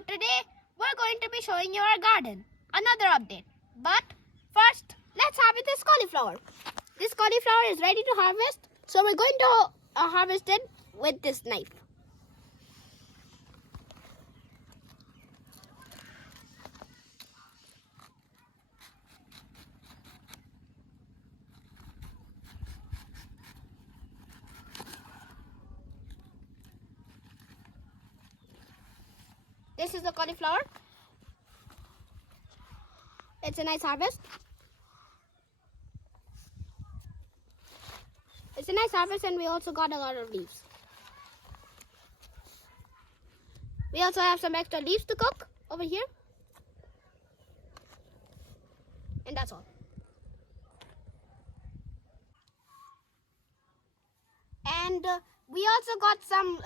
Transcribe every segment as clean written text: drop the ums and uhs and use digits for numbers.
today we're going to be showing you our garden. Another update. But first, let's harvest this cauliflower. This cauliflower is ready to harvest. So we're going to harvest it with this knife. This is the cauliflower. It's a nice harvest. It's a nice harvest, and we also got a lot of leaves. We also have some extra leaves to cook over here. And that's all. And we also got some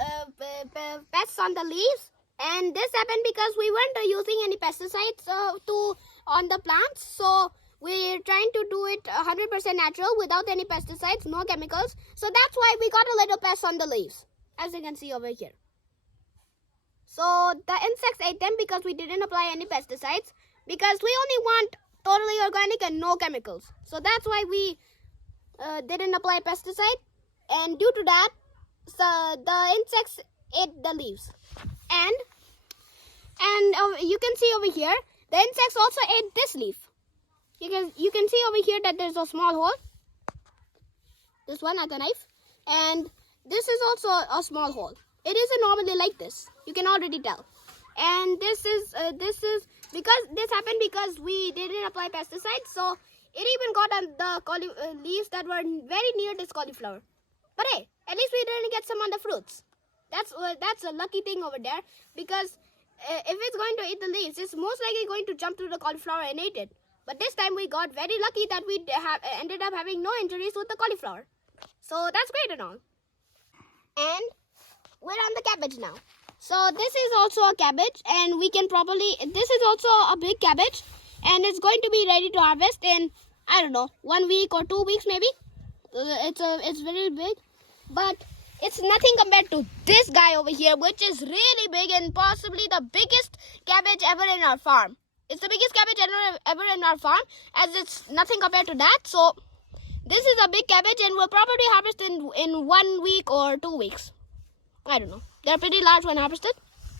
pests on the leaves. And this happened because we weren't using any pesticides on the plants. So we're trying to do it 100% natural without any pesticides, no chemicals. So that's why we got a little pest on the leaves, as you can see over here. So the insects ate them because we didn't apply any pesticides, because we only want totally organic and no chemicals. So that's why we didn't apply pesticide. And due to that, the insects ate the leaves. And you can see over here, the insects also ate this leaf. You can see over here that there's a small hole. This one at the knife. And this is also a small hole. It isn't normally like this. You can already tell. And this is because this happened because we didn't apply pesticides. So it even got on the leaves that were very near this cauliflower. But hey, at least we didn't get some on the fruits. That's a lucky thing over there, because if it's going to eat the leaves, it's most likely going to jump through the cauliflower and eat it. But this time we got very lucky that we ended up having no injuries with the cauliflower. So that's great and all. And we're on the cabbage now. So this is also a cabbage, and this is also a big cabbage, and it's going to be ready to harvest in, I don't know, 1 week or 2 weeks maybe. It's very big, but it's nothing compared to this guy over here, which is really big and possibly the biggest cabbage ever in our farm. It's the biggest cabbage ever in our farm, as it's nothing compared to that. So this is a big cabbage, and we'll probably harvest in 1 week or 2 weeks. I don't know. They're pretty large when harvested.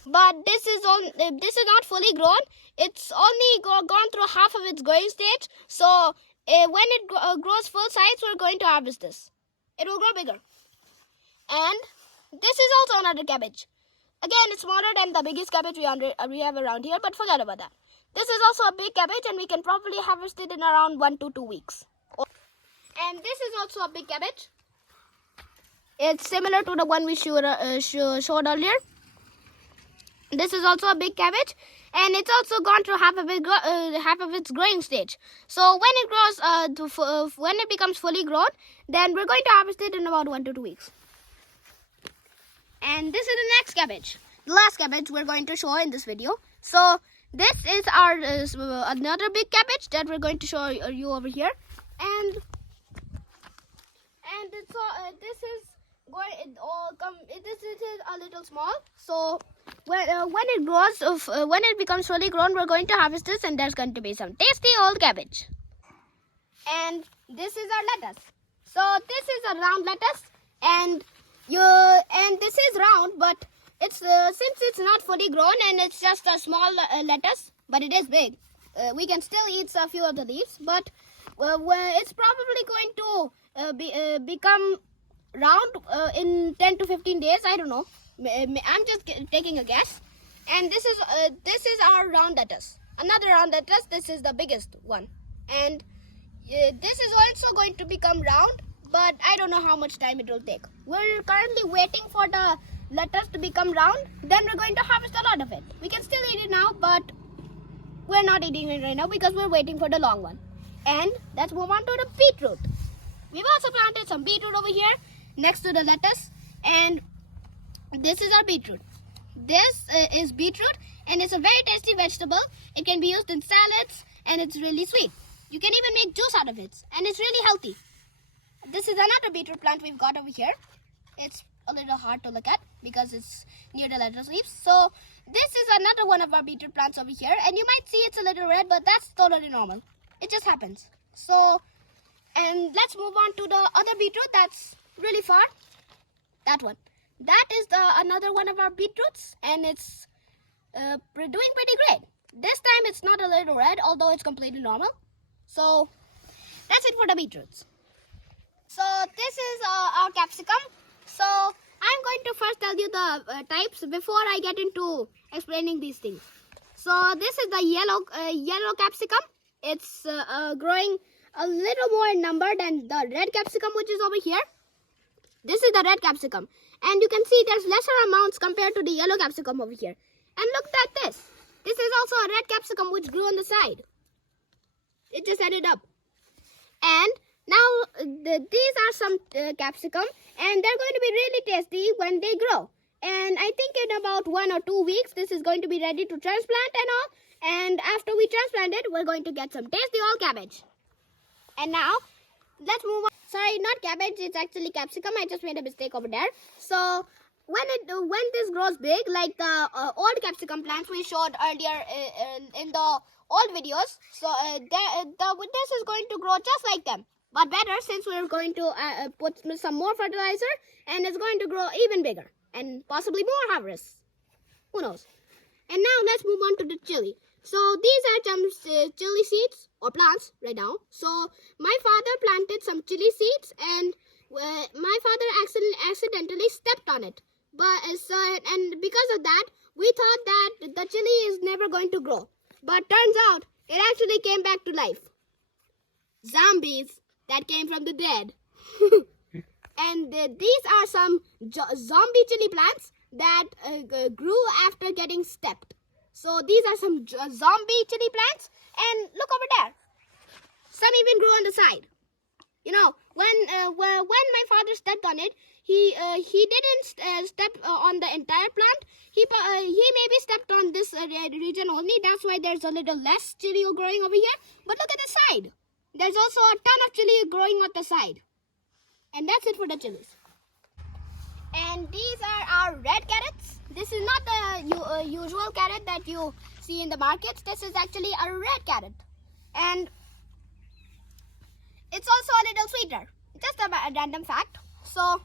But this is not fully grown. It's only gone through half of its growing stage. So when it grows full size, we're going to harvest this. It will grow bigger. And this is also another cabbage. Again, it's smaller than the biggest cabbage we have around here, but forget about that. This is also a big cabbage, and we can probably harvest it in around 1 to 2 weeks. And this is also a big cabbage. It's similar to the one we showed earlier. This is also a big cabbage, and it's also gone through half of its growing stage. So when it grows, when it becomes fully grown, then we're going to harvest it in about 1 to 2 weeks. And this is the next cabbage, the last cabbage we're going to show in this video. So this is our another big cabbage that we're going to show you over here, and it's this is a little small. So when it becomes fully grown, we're going to harvest this, and there's going to be some tasty old cabbage. And this is our lettuce. So this is a round lettuce, and this is round, but it's since it's not fully grown and it's just a small lettuce, but it is big. We can still eat a few of the leaves, but it's probably going to become round in 10 to 15 days. I don't know. I'm just taking a guess. And this is our round lettuce. Another round lettuce. This is the biggest one, and this is also going to become round, but I don't know how much time it will take. We're currently waiting for the lettuce to become round. Then we're going to harvest a lot of it. We can still eat it now, but we're not eating it right now because we're waiting for the long one. And let's move on to the beetroot. We've also planted some beetroot over here next to the lettuce, and this is our beetroot. This is beetroot, and it's a very tasty vegetable. It can be used in salads, and it's really sweet. You can even make juice out of it, and it's really healthy. This is another beetroot plant we've got over here. It's a little hard to look at because it's near the lettuce leaves. So this is another one of our beetroot plants over here, and you might see it's a little red, but that's totally normal. It just happens. So, and let's move on to the other beetroot that's really far. That one. That is another one of our beetroots, and it's doing pretty great. This time it's not a little red, although it's completely normal. So that's it for the beetroots. So this is our capsicum. So I'm going to first tell you the types before I get into explaining these things. So this is the yellow capsicum. It's growing a little more in number than the red capsicum, which is over here. This is the red capsicum, and you can see there's lesser amounts compared to the yellow capsicum over here. And look at this. This is also a red capsicum which grew on the side. It just added up. And now these are some capsicum, and they're going to be really tasty when they grow. And I think in about 1 or 2 weeks, this is going to be ready to transplant and all. And after we transplant it, we're going to get some tasty old cabbage. And now, let's move on. Sorry, not cabbage, it's actually capsicum. I just made a mistake over there. So when this grows big, like the old capsicum plants we showed earlier in the old videos, so this is going to grow just like them, but better, since we're going to put some more fertilizer, and it's going to grow even bigger and possibly more harvests. Who knows? And now let's move on to the chili. So these are some chili seeds or plants right now. So my father planted some chili seeds, and my father accidentally stepped on it. And because of that, we thought that the chili is never going to grow. But turns out, it actually came back to life. Zombies that came from the dead. And these are some zombie chili plants that grew after getting stepped. So these are some zombie chili plants, and look over there. Some even grew on the side. You know, when my father stepped on it, he didn't step on the entire plant. He maybe stepped on this region only. That's why there's a little less chili growing over here. But look at the side. There's also a ton of chili growing on the side. And that's it for the chilies. And these are our red carrots. This is not the usual carrot that you see in the markets. This is actually a red carrot. And it's also a little sweeter. Just a random fact. So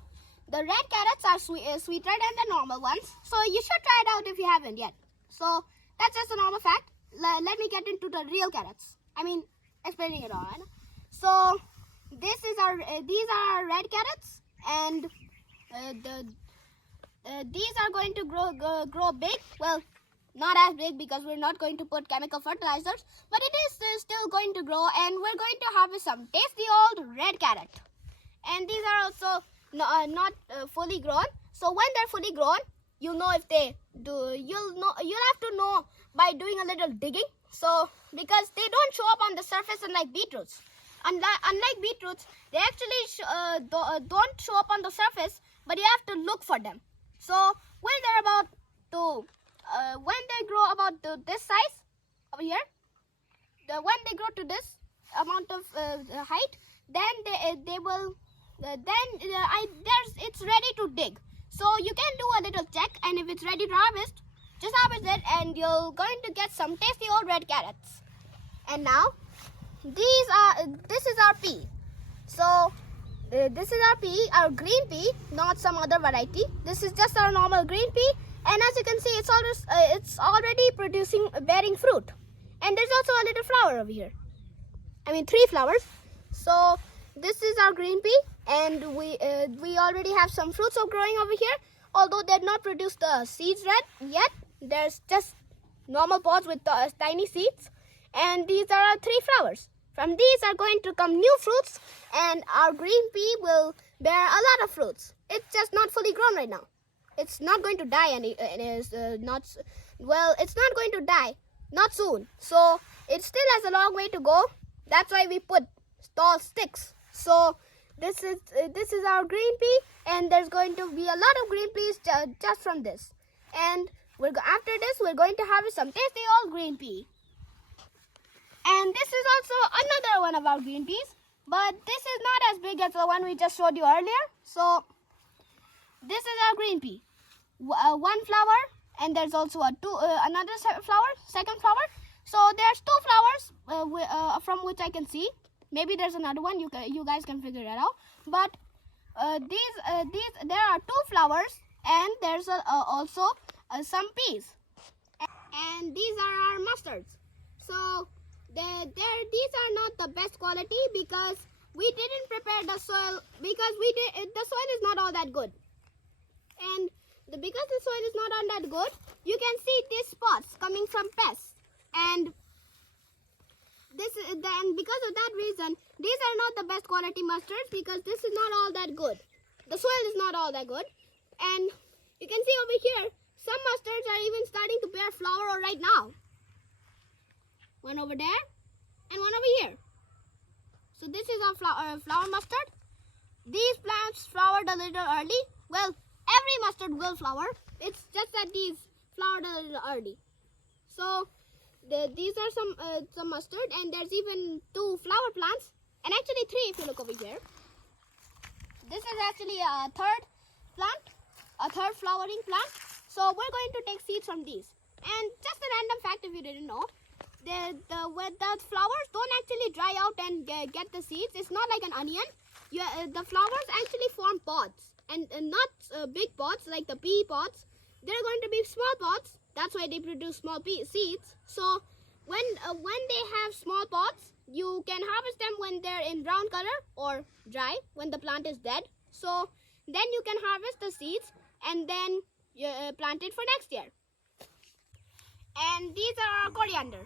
the red carrots are sweeter than the normal ones. So you should try it out if you haven't yet. So that's just a normal fact. Let me get into the real carrots. I mean, explaining it all. Right? So these are our red carrots, and these are going to grow big. Well, not as big because we're not going to put chemical fertilizers, but it is still going to grow, and we're going to harvest some tasty old red carrot. And these are also not fully grown. So when they're fully grown, you'll know if they do. You'll have to know by doing a little digging. So because they don't show up on the surface unlike beetroots. Unlike beetroots, they actually don't show up on the surface, but you have to look for them. So when they grow about this size over here, when they grow to this amount of height, then they will. It's ready to dig. So you can do a little check, and if it's ready to harvest, just harvest it, and you're going to get some tasty old red carrots. And now, this is our pea. So this is our pea, our green pea, not some other variety. This is just our normal green pea, and as you can see, it's already bearing fruit. And there's also a little flower over here. I mean, 3 flowers. So this is our green pea, and we already have some fruits growing over here. Although they've not produced the seeds yet, there's just normal pods with tiny seeds. And these are our 3 flowers. From these are going to come new fruits, and our green pea will bear a lot of fruits. It's just not fully grown right now. It's not going to die, it's not going to die, not soon. So it still has a long way to go. That's why we put tall sticks. So this is our green pea, and there's going to be a lot of green peas just from this. And after this, we're going to harvest some tasty old green pea. And this is also another one of our green peas, but this is not as big as the one we just showed you earlier. So This is our green pea. One flower, and there's also another second flower. So there's two flowers from which I can see. Maybe there's another one. You guys can figure it out. But there are two flowers, and there's also some peas. And these are our mustards. So these are not the best quality because we didn't prepare the soil, because the soil is not all that good. And because the soil is not all that good, you can see these spots coming from pests. And because of that reason, these are not the best quality mustards, because this is not all that good. The soil is not all that good. And you can see over here, some mustards are even starting to bear flower right now. One over there and one over here. So this is our flower mustard. These plants flowered a little early. Well, every mustard will flower. It's just that these flowered a little early. So these are some mustard, and there's even two flower plants, and actually three if you look over here. This is actually a third plant, a third flowering plant. So we're going to take seeds from these. And just a random fact, if you didn't know, the flowers don't actually dry out and get the seeds. It's not like an onion. The flowers actually form pods, and not big pods like the pea pods. They're going to be small pods. That's why they produce small seeds. So when they have small pods, you can harvest them when they're in brown color or dry, when the plant is dead. So then you can harvest the seeds and then plant it for next year. And these are our coriander.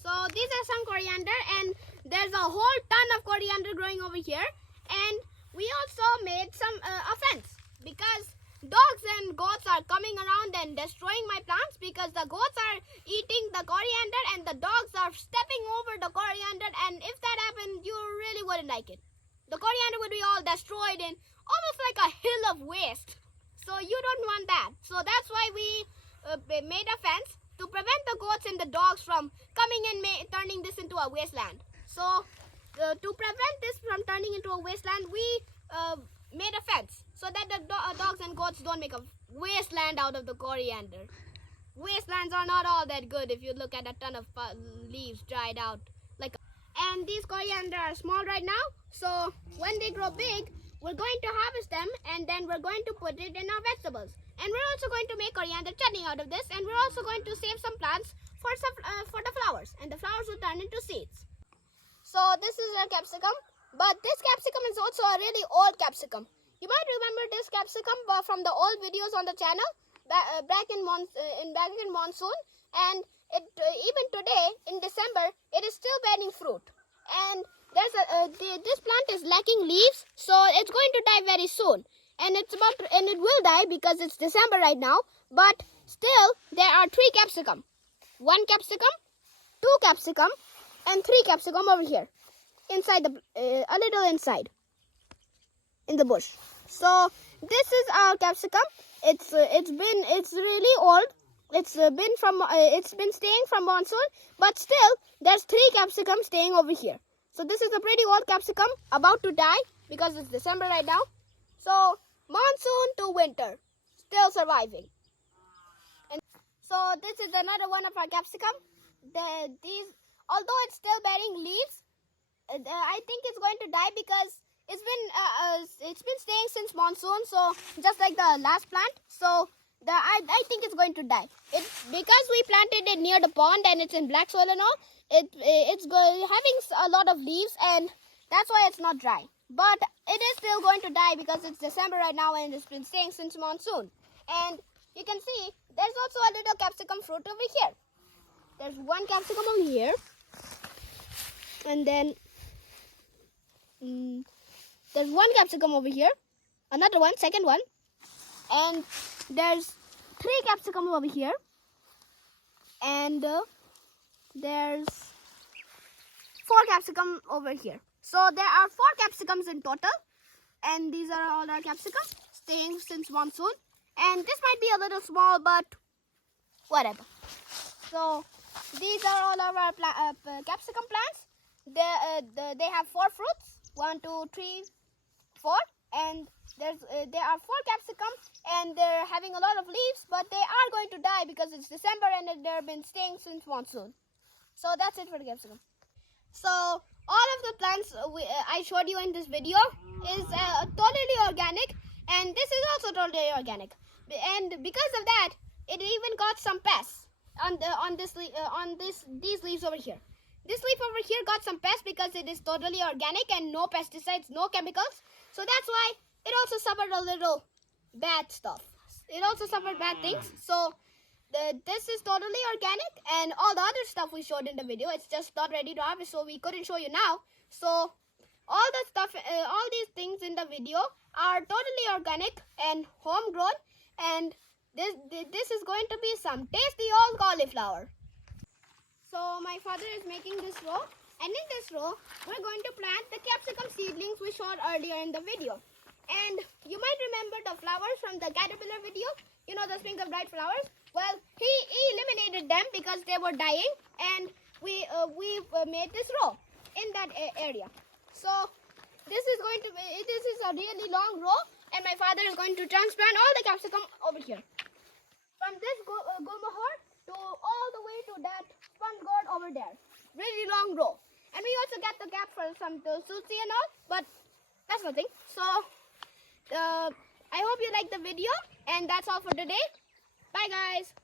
So these are some coriander, and there's a whole ton of coriander growing over here. And we also made some a fence, because dogs and goats are coming around and destroying my plants, because the goats are eating the coriander and the dogs are stepping over the coriander, and if that happened, you really wouldn't like it. The coriander would be all destroyed and almost like a hill of waste. So you don't want that. So that's why we made a fence to prevent the goats and the dogs from coming and turning this into a wasteland. So to prevent this from turning into a wasteland, we made a fence so that the dogs and goats don't make a wasteland out of the coriander. Wastelands are not all that good if you look at a ton of leaves dried out. And these coriander are small right now, so when they grow big, we're going to harvest them, and then we're going to put it in our vegetables. And we're also going to make coriander chutney out of this, and we're also going to save some plants for the flowers, and the flowers will turn into seeds. So this is our capsicum, but this capsicum is also a really old capsicum. You might remember this capsicum from the old videos on the channel back in monsoon, and even today in December it is still bearing fruit. And this plant is lacking leaves, so it's going to die very soon. And it will die because it's December right now. But still, there are 3 capsicum. 1 capsicum, 2 capsicum, and 3 capsicum over here, inside a little inside in the bush. So this is our capsicum. It's really old. It's been staying from monsoon, but still there's 3 capsicum staying over here. So this is a pretty old capsicum about to die because it's December right now. So monsoon to winter, still surviving. And so this is another one of our capsicum. Although it's still bearing leaves, I think it's going to die because it's been staying since monsoon. So just like the last plant, so I think it's going to die. Because we planted it near the pond and it's in black soil and all. It's having a lot of leaves, and that's why it's not dry. But it is still going to die because it's December right now and it's been staying since monsoon. And you can see there's also a little capsicum fruit over here. There's 1 capsicum over here, and then there's 1 capsicum over here, another one, second one, and there's 3 capsicum over here, and there's 4 capsicum over here. So there are 4 capsicums in total, and these are all our capsicum staying since monsoon. And this might be a little small, but whatever. So these are all of our capsicum plants. They have 4 fruits. 1, 2, 3, 4. and there are 4 capsicum, and they're having a lot of leaves, but they are going to die because it's December and they've been staying since monsoon. So that's it for the capsicum. So all of the plants I showed you in this video is totally organic, and this is also totally organic. And because of that, it even got some pests on these leaves over here. This leaf over here got some pests because it is totally organic and no pesticides, no chemicals. So that's why it also suffered a little bad stuff. It also suffered bad things. So this is totally organic, and all the other stuff we showed in the video, it's just not ready to harvest, so we couldn't show you now. So all the stuff, all these things in the video are totally organic and homegrown, and this is going to be some tasty old cauliflower. So my father is making this row, and in this row we're going to plant the capsicum seedlings we showed earlier in the video. And you might remember the flowers from the caterpillar video, you know, the sprigs of dried flowers. Well, he eliminated them because they were dying, and we made this row in that area. So this is a really long row, and my father is going to transplant all the capsicum over here. From this gulmohar to all the way to that sponge gourd over there. Really long row. And we also get the gap for some sushi and all, but that's nothing. So I hope you liked the video, and that's all for today. Bye guys.